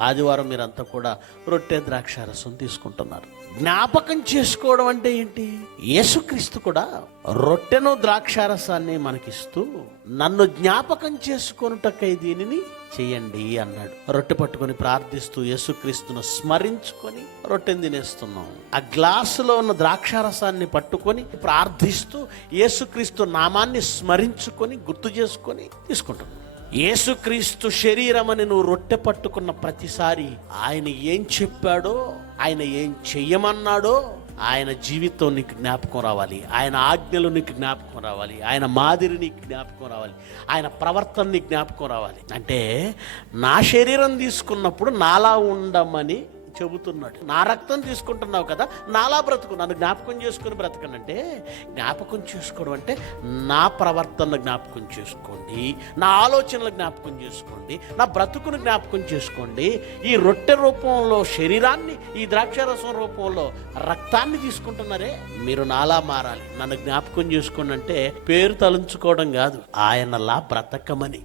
ఆదివారం మీరంతా కూడా రొట్టె ద్రాక్షారసం తీసుకుంటున్నారు. జ్ఞాపకం చేసుకోవడం అంటే ఏంటి? యేసుక్రీస్తు కూడా రొట్టెను ద్రాక్షారసాన్ని మనకిస్తూ నన్ను జ్ఞాపకం చేసుకొనుటకై దీనిని చెయ్యండి అన్నాడు. రొట్టె పట్టుకొని ప్రార్థిస్తూ యేసుక్రీస్తును స్మరించుకొని రొట్టెను తినేస్తున్నాం. ఆ గ్లాసులో ఉన్న ద్రాక్షారసాన్ని పట్టుకొని ప్రార్థిస్తూ యేసుక్రీస్తు నామాన్ని స్మరించుకొని గుర్తు చేసుకొని తీసుకుంటున్నాం. యేసుక్రీస్తు శరీరం అని నువ్వు రొట్టె పట్టుకున్న ప్రతిసారి ఆయన ఏం చెప్పాడో, ఆయన ఏం చెయ్యమన్నాడో, ఆయన జీవితం నీకు జ్ఞాపకం రావాలి, ఆయన ఆజ్ఞలు నీకు జ్ఞాపకం రావాలి, ఆయన మాదిరి నీకు జ్ఞాపకం రావాలి, ఆయన ప్రవర్తన నీకు జ్ఞాపకం రావాలి. అంటే నా శరీరం తీసుకున్నప్పుడు నాలా ఉండమని చెబుతున్నాడు. నా రక్తం తీసుకుంటున్నావు కదా, నాలా బ్రతుకు, నన్ను జ్ఞాపకం చేసుకుని బ్రతకనంటే, జ్ఞాపకం చేసుకోవడం అంటే నా ప్రవర్తన జ్ఞాపకం చేసుకోండి, నా ఆలోచనలు జ్ఞాపకం చేసుకోండి, నా బ్రతుకును జ్ఞాపకం చేసుకోండి. ఈ రొట్టె రూపంలో శరీరాన్ని, ఈ ద్రాక్షారసం రూపంలో రక్తాన్ని తీసుకుంటున్నారే, మీరు నాలా మారాలి, నన్ను జ్ఞాపకం చేసుకోండి అంటే పేరు తలంచుకోవడం కాదు, ఆయనలా బ్రతకమని.